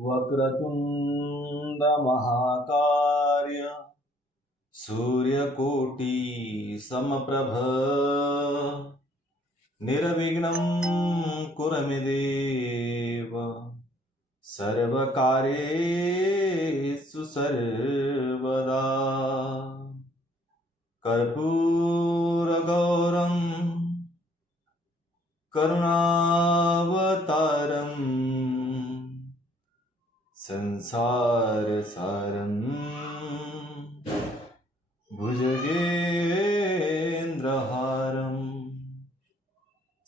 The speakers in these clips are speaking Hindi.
वक्रतुंड महाकाय सूर्यकोटि समप्रभ निर्विघ्नं कुरु मे देव सर्वकार्येषु सर्वदा कर्पूरगौरं करुणावतारम् संसारसारं भुजगेन्द्रहारं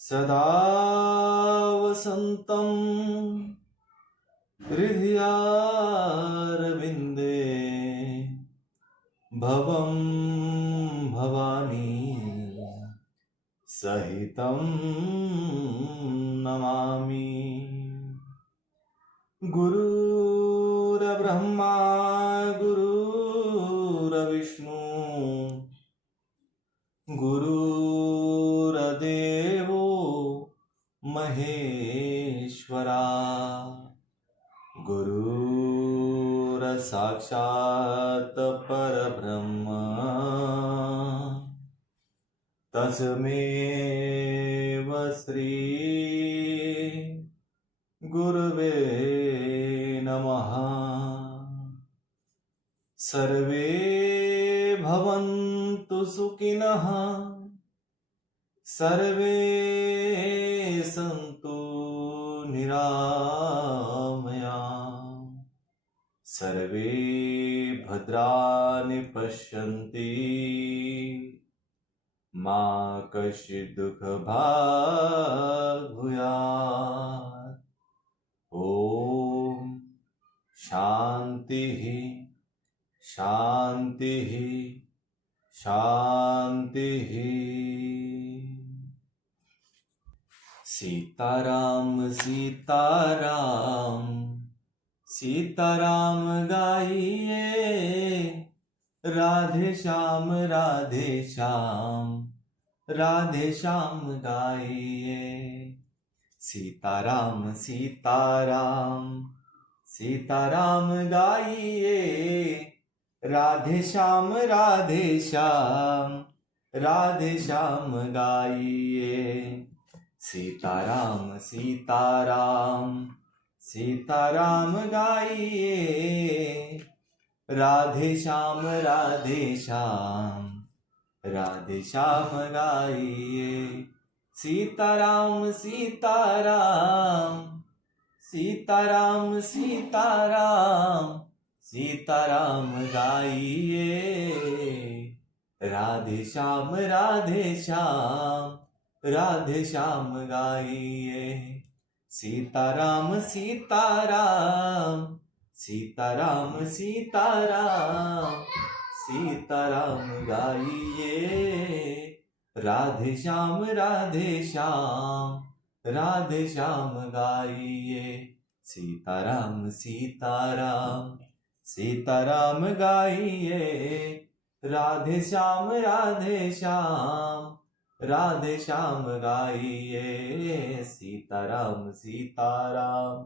सदा वसन्तं हृदयारविन्दे भवं भवानी सहितं नमामि। गुरुर्ब्रह्मा गुरुर्विष्णु गुरुर्देवो महेश्वरा गुरुर्साक्षात् परब्रह्म तस्मै श्री गुरुवे नमः। सर्वे भवन्तु सुखिनः सर्वे सन्तु निरामया सर्वे भद्राणि पश्यन्ति मा कश्चित् दुःखभाग् भूयात्। ॐ शान्तिः शान्तिः शान्तिः। सीताराम सीताराम सीताराम गाइए राधे श्याम राधे श्याम गाइए। सीताराम सीताराम सीताराम गाइए राधे श्याम राधे श्याम गाइए। सीताराम सीताराम सीताराम गाइए राधे श्याम राधे श्याम गाइए। सीताराम सीताराम सीताराम सीताराम सीताराम गाइए राधे श्याम राधे श्याम गाइए। सीताराम सीताराम सीताराम सीताराम सीताराम गाइए राधे श्याम राधे श्याम गाइए। सीताराम सीताराम सीताराम गाइए राधे श्याम राधे श्याम गाइए। सीताराम सीताराम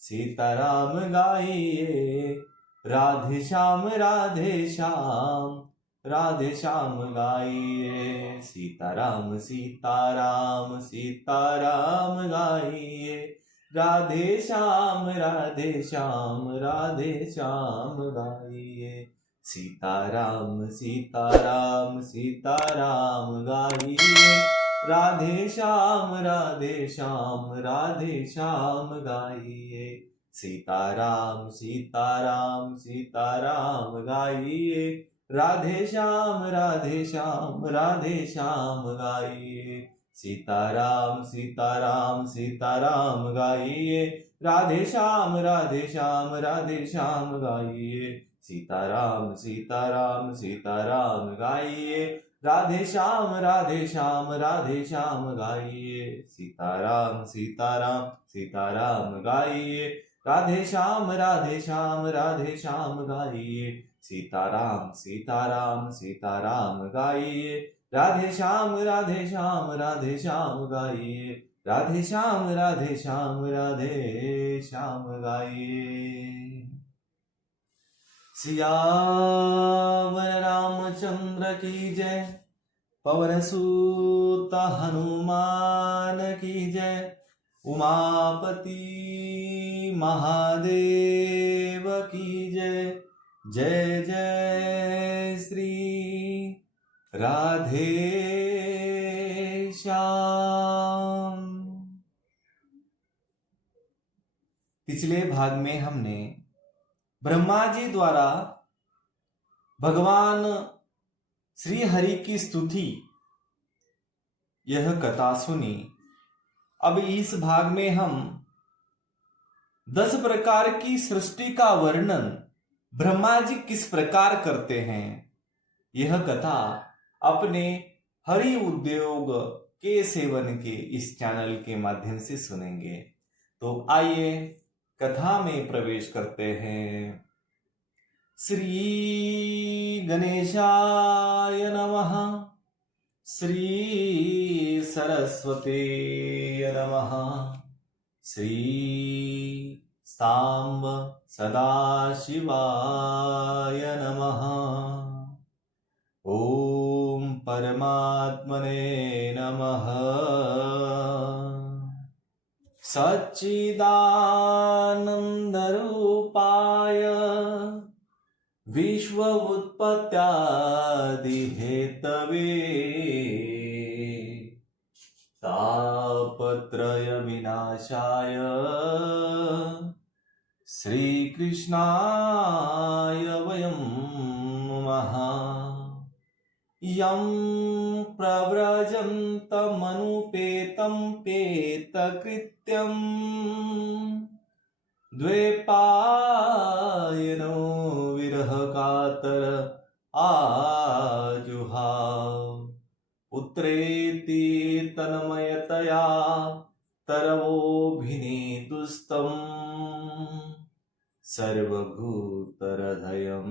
सीताराम गाइए राधे श्याम राधे श्याम गाइए। सीताराम सीताराम सीताराम गाइए राधे श्याम राधे श्याम गाइए। सीताराम सीताराम सीताराम गाइए राधे श्याम राधे श्याम गाइए। सीताराम सीताराम सीताराम गाइए राधे श्याम राधे श्याम गाइए। सीताराम सीताराम सीताराम गाइए राधे श्याम राधे श्याम गाइए। सीताराम सीताराम सीताराम गाइए राधे श्याम राधे श्याम गाइए। सीताराम सीताराम सीताराम गाइए राधे श्याम राधे श्याम गाइए। सीताराम सीताराम सीताराम गाइए राधे श्याम राधे श्याम गाइए। राधे श्याम राधे श्याम राधे श्याम गाइए। सियावर रामचंद्र की जय, पवन सूत हनुमान की जय, उमापति महादेव की जय। जय जय श्री राधे श्याम। पिछले भाग में हमने ब्रह्मा जी द्वारा भगवान श्री हरि की स्तुति यह कथा सुनी। अब इस भाग में हम 10 प्रकार की सृष्टि का वर्णन ब्रह्मा जी किस प्रकार करते हैं, यह कथा अपने हरि उद्योग के सेवन के इस चैनल के माध्यम से सुनेंगे। तो आइए कथा में प्रवेश करते हैं। श्री गणेशाय नमः, श्री सरस्वते नमः, श्री सांब सदाशिवाय नमः। ओम परमात्मने नमः। सच्चिदानंद रूपाय विश्व उत्पत्त्यादि हेतवे, तापत्रय विनाशाय श्री कृष्णाय वयं नमः। यं प्रव्रजन्तमनुपेतं पेतकृत्यं, द्वैपायनो विरहकातर आजुहाव। पुत्रेति तन्मयतया तरवोऽभिनेदुस्तं, सर्वभूतहृदयं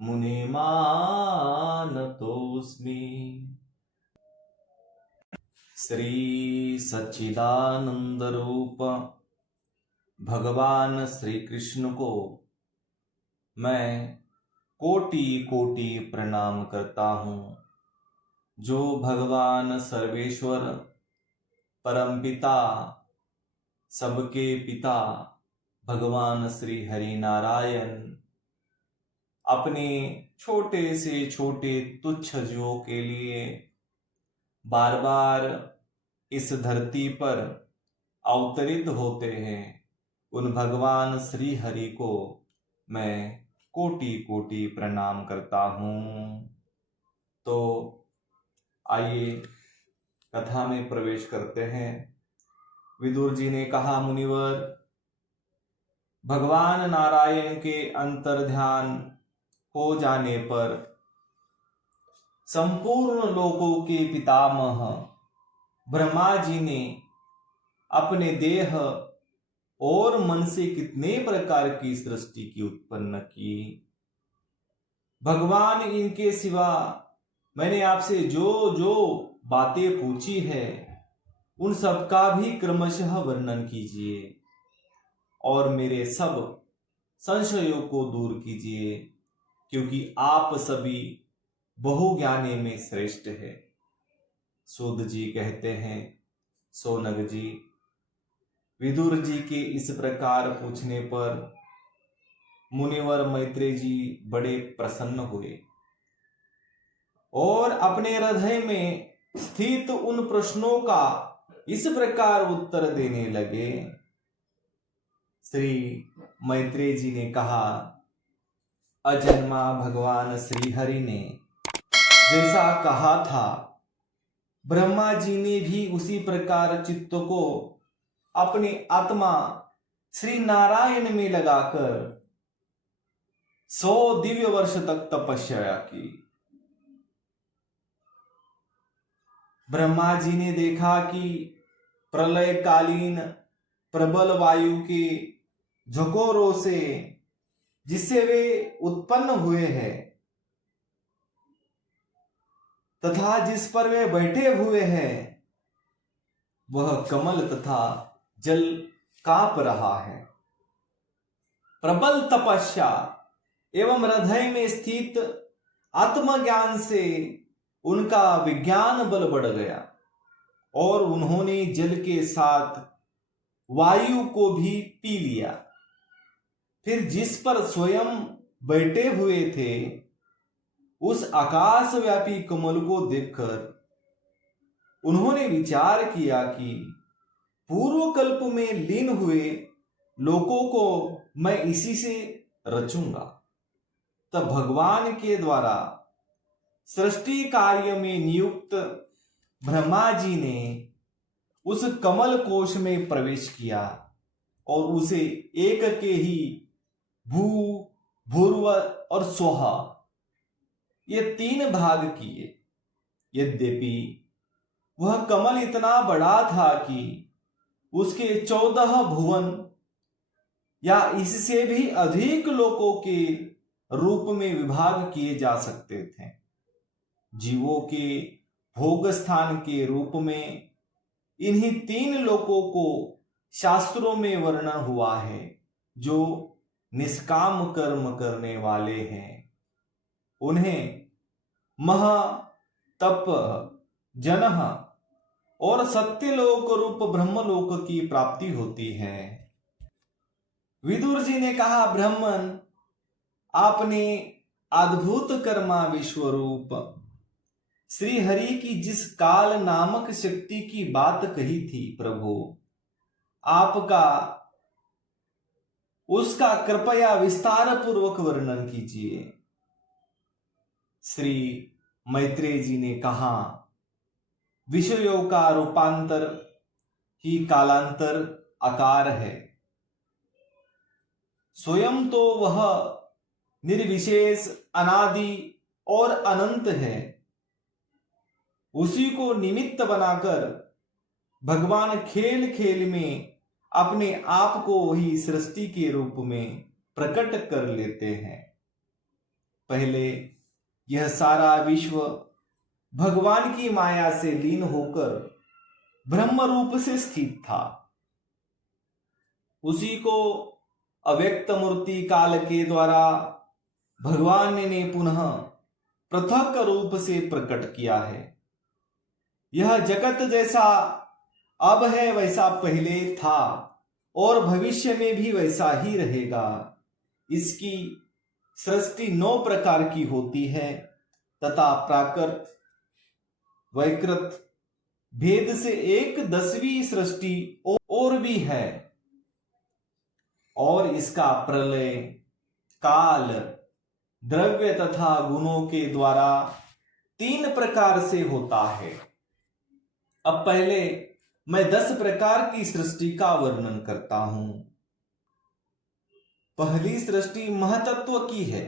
मुनिमानतोऽस्मि। श्री सच्चिदानंद रूप भगवान श्री कृष्ण को मैं कोटि कोटि प्रणाम करता हूँ, जो भगवान सर्वेश्वर परमपिता सबके पिता भगवान श्री हरि नारायण अपने छोटे से छोटे तुच्छ जीवों के लिए बार बार इस धरती पर अवतरित होते हैं। उन भगवान श्री हरि को मैं कोटि कोटि प्रणाम करता हूँ। तो आइए कथा में प्रवेश करते हैं। विदुर जी ने कहा, मुनिवर, भगवान नारायण के अंतर्ध्यान हो जाने पर संपूर्ण लोकों के पितामह ब्रह्मा जी ने अपने देह और मन से कितने प्रकार की सृष्टि की उत्पन्न की। भगवान, इनके सिवा मैंने आपसे जो जो बातें पूछी है उन सब का भी क्रमशः वर्णन कीजिए और मेरे सब संशयों को दूर कीजिए, क्योंकि आप सभी बहुज्ञानी में श्रेष्ठ है। सूत जी कहते हैं, सोनक जी, विदुर जी के इस प्रकार पूछने पर मुनिवर मैत्रेय जी बड़े प्रसन्न हुए और अपने हृदय में स्थित उन प्रश्नों का इस प्रकार उत्तर देने लगे। श्री मैत्रेय जी ने कहा, अजन्मा भगवान श्री हरि ने जैसा कहा था, ब्रह्मा जी ने भी उसी प्रकार चित्त को अपनी आत्मा श्री नारायण में लगाकर 100 दिव्य वर्ष तक तपस्या की। ब्रह्मा जी ने देखा कि प्रलयकालीन प्रबल वायु के झकोरों से जिससे वे उत्पन्न हुए हैं तथा जिस पर वे बैठे हुए हैं, वह कमल तथा जल कांप रहा है। प्रबल तपस्या एवं हृदय में स्थित आत्मज्ञान से उनका विज्ञान बल बढ़ गया और उन्होंने जल के साथ वायु को भी पी लिया। फिर जिस पर स्वयं बैठे हुए थे उस आकाशव्यापी कमल को देखकर उन्होंने विचार किया कि पूर्व कल्प में लीन हुए लोगों को मैं इसी से रचूंगा। तब भगवान के द्वारा सृष्टि कार्य में नियुक्त ब्रह्मा जी ने उस कमल कोश में प्रवेश किया और उसे एक के ही भू, भूर्व और स्वः ये 3 भाग किए। यद्यपि वह कमल इतना बड़ा था कि उसके 14 भुवन या इससे भी अधिक लोकों के रूप में विभाग किए जा सकते थे। जीवों के भोग स्थान के रूप में इन्हीं 3 लोकों को शास्त्रों में वर्णन हुआ है, जो निष्काम कर्म करने वाले हैं। उन्हें मह, तप, जनः और सत्यलोक रूप ब्रह्मलोक की प्राप्ति होती है। विदुर जी ने कहा, ब्राह्मण, आपने अद्भुत कर्मा विश्वरूप श्री हरि की जिस काल नामक शक्ति की बात कही थी प्रभु, आपका उसका कृपया विस्तार पूर्वक वर्णन कीजिए। श्री मैत्रेय जी ने कहा, विषयों का रूपांतर ही कालांतर आकार है। स्वयं तो वह निर्विशेष, अनादि और अनंत है। उसी को निमित्त बनाकर भगवान खेल खेल में अपने आप को वही सृष्टि के रूप में प्रकट कर लेते हैं। पहले यह सारा विश्व भगवान की माया से लीन होकर ब्रह्म रूप से स्थित था। उसी को अव्यक्त मूर्ति काल के द्वारा भगवान ने पुनः पृथक रूप से प्रकट किया है। यह जगत जैसा अब है वैसा पहले था और भविष्य में भी वैसा ही रहेगा। इसकी सृष्टि 9 प्रकार की होती है तथा प्राकृत, वैकृत भेद से एक 10वीं सृष्टि और भी है, और इसका प्रलय काल, द्रव्य तथा गुणों के द्वारा 3 प्रकार से होता है। अब पहले मैं 10 प्रकार की सृष्टि का वर्णन करता हूं। पहली सृष्टि महतत्व की है।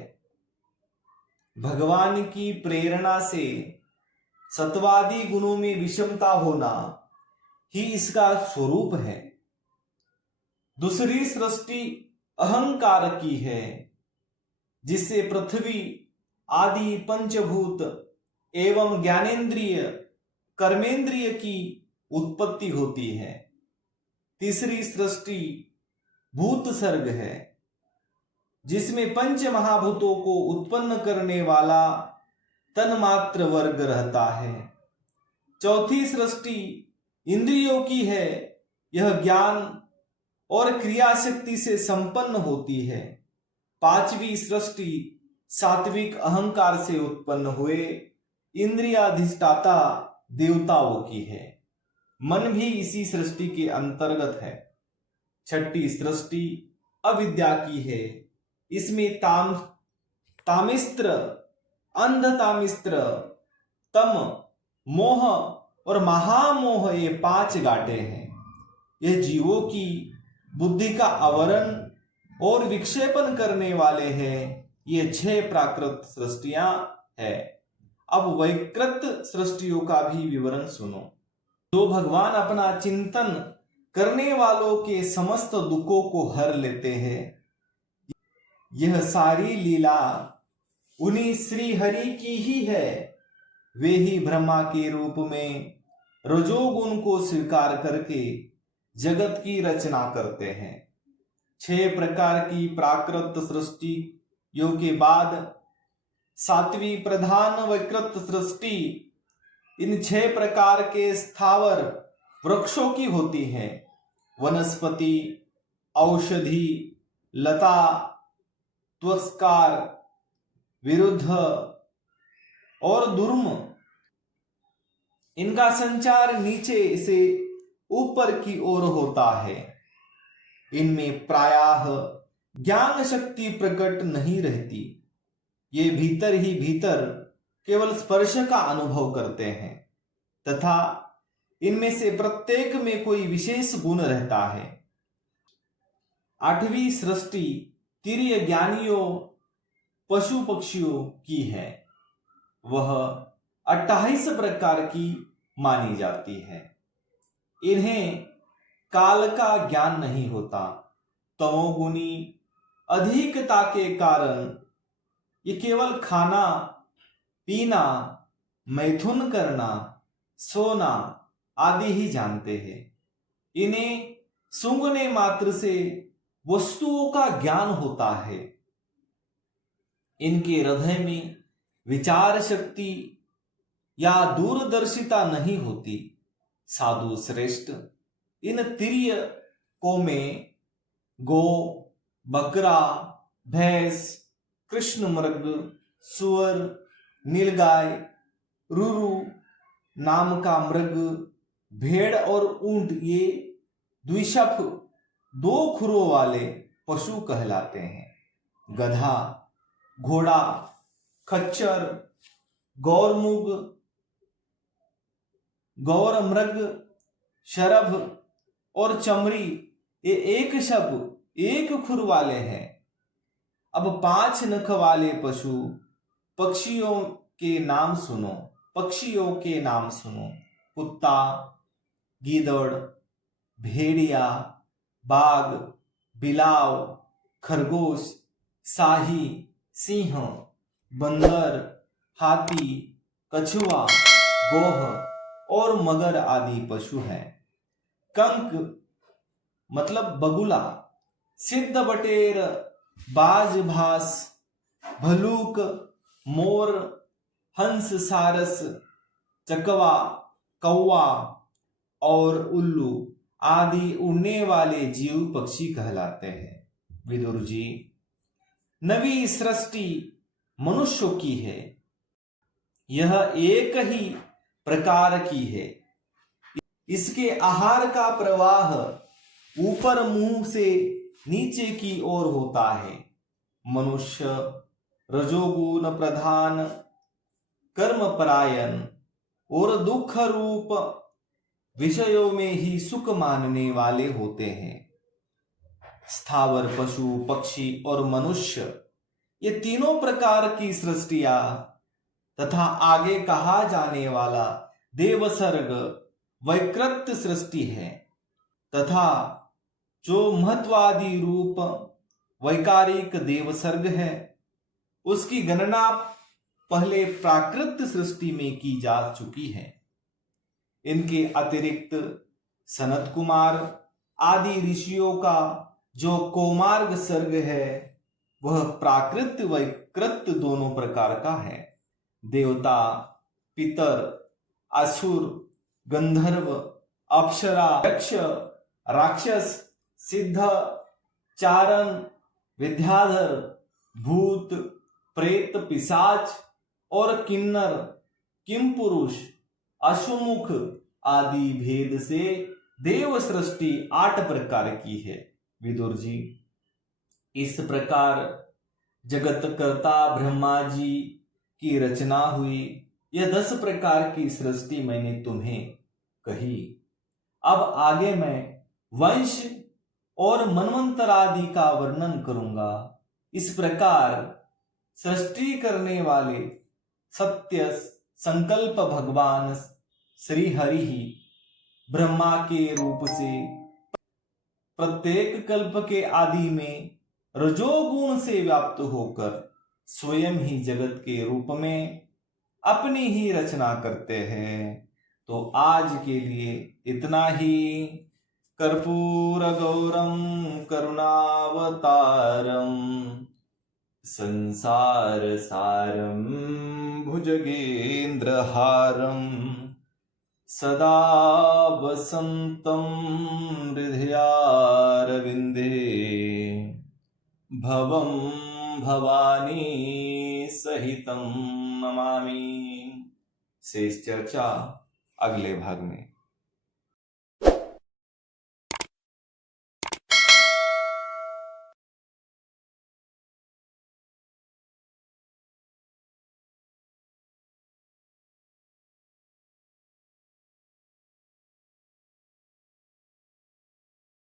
भगवान की प्रेरणा से सत्वादि गुणों में विषमता होना ही इसका स्वरूप है। दूसरी सृष्टि अहंकार की है, जिससे पृथ्वी आदि पंचभूत एवं ज्ञानेन्द्रिय, कर्मेंद्रिय की उत्पत्ति होती है। तीसरी सृष्टि भूत सर्ग है, जिसमें पंच महाभूतों को उत्पन्न करने वाला तन्मात्र वर्ग रहता है। चौथी सृष्टि इंद्रियों की है, यह ज्ञान और क्रिया शक्ति से संपन्न होती है। पांचवी सृष्टि सात्विक अहंकार से उत्पन्न हुए इंद्रियाधिष्ठाता देवताओं की है। मन भी इसी सृष्टि के अंतर्गत है। छठी सृष्टि अविद्या की है। इसमें तामिस्त्र, अंधतामिस्त्र, तम, मोह और महामोह ये 5 गाटे हैं। यह जीवों की बुद्धि का आवरण और विक्षेपण करने वाले हैं। ये 6 प्राकृत सृष्टियां हैं। अब वैकृत सृष्टियों का भी विवरण सुनो। जो भगवान अपना चिंतन करने वालों के समस्त दुखों को हर लेते हैं। यह सारी लीला उन्हीं श्री हरि की ही है। वे ही ब्रह्मा के रूप में रजोगुण को स्वीकार करके जगत की रचना करते हैं। 6 प्रकार की प्राकृत सृष्टि योग के बाद 7वीं प्रधान वैकृत सृष्टि इन 6 प्रकार के स्थावर वृक्षों की होती है। वनस्पति, औषधि, लता, त्वस्कार, विरुद्ध और दुर्म। इनका संचार नीचे से ऊपर की ओर होता है। इनमें प्रायः ज्ञान शक्ति प्रकट नहीं रहती। ये भीतर ही भीतर केवल स्पर्श का अनुभव करते हैं तथा इनमें से प्रत्येक में कोई विशेष गुण रहता है। 8वीं सृष्टि तिर्य ज्ञानियों पशु पक्षियों की है। वह 28 प्रकार की मानी जाती है। इन्हें काल का ज्ञान नहीं होता। तमोगुनी अधिकता के कारण ये केवल खाना पीना, मैथुन करना, सोना आदि ही जानते हैं। इन्हें सूंघने मात्र से वस्तुओं का ज्ञान होता है। इनके हृदय में विचार शक्ति या दूरदर्शिता नहीं होती। साधु श्रेष्ठ, इन तिर्य को में गो, बकरा, भैंस, कृष्ण मृग, सुअर, नीलगाय, रुरु नाम का मृग, भेड़ और ऊंट ये द्विशफ 2 खुरों वाले पशु कहलाते हैं। गधा, घोड़ा, खच्चर, गौरमुग, गौरमृग, शरभ और चमरी ये एक शब 1 खुर वाले हैं। अब 5 नख वाले पशु पक्षियों के नाम सुनो। कुत्ता, गीदड़, भेड़िया, बाघ, बिलाव, खरगोश, शाही, सिंह, बंदर, हाथी, कछुआ, गोह और मगर आदि पशु हैं। कंक मतलब बगुला, सिद्ध बटेर, बाज भास, भलूक, मोर, हंस, सारस, चकवा, कौवा और उल्लू आदि उड़ने वाले जीव पक्षी कहलाते हैं। विदुर जी, 9वीं सृष्टि मनुष्यों की है। यह एक ही प्रकार की है। इसके आहार का प्रवाह ऊपर मुंह से नीचे की ओर होता है। मनुष्य रजोगुण प्रधान, कर्मपरायण और दुख रूप विषयों में ही सुख मानने वाले होते हैं। स्थावर, पशु, पक्षी और मनुष्य ये तीनों प्रकार की सृष्टियां तथा आगे कहा जाने वाला देवसर्ग वैकृत सृष्टि है तथा जो महत्वादि रूप वैकारिक देवसर्ग है उसकी गणना पहले प्राकृत सृष्टि में की जा चुकी है। इनके अतिरिक्त सनत कुमार आदि ऋषियों का जो कौमार्ग सर्ग है वह प्राकृत वैकृत दोनों प्रकार का है। देवता, पितर, असुर, गंधर्व, अप्सरा, यक्ष, राक्षस, सिद्ध, चारण, विद्याधर, भूत, प्रेत, पिशाच और किन्नर, किमपुरुष, अश्वमुख आदि भेद से देव सृष्टि 8 प्रकार की है। विदुर जी, इस प्रकार जगत कर्ता ब्रह्मा जी की रचना हुई। यह 10 प्रकार की सृष्टि मैंने तुम्हें कही। अब आगे मैं वंश और मनवंतर आदि का वर्णन करूंगा। इस प्रकार सृष्टि करने वाले सत्य संकल्प भगवान श्री हरि ही ब्रह्मा के रूप से प्रत्येक कल्प के आदि में रजोगुण से व्याप्त होकर स्वयं ही जगत के रूप में अपनी ही रचना करते हैं। तो आज के लिए इतना ही। कर्पूर गौरम करुणावतारम संसार सारम भुजगेन्द्रहारम सदा वसन्तं हृदयारविन्दे भवं भवानी सहितं नमामि। शेष चर्चा अगले भाग में।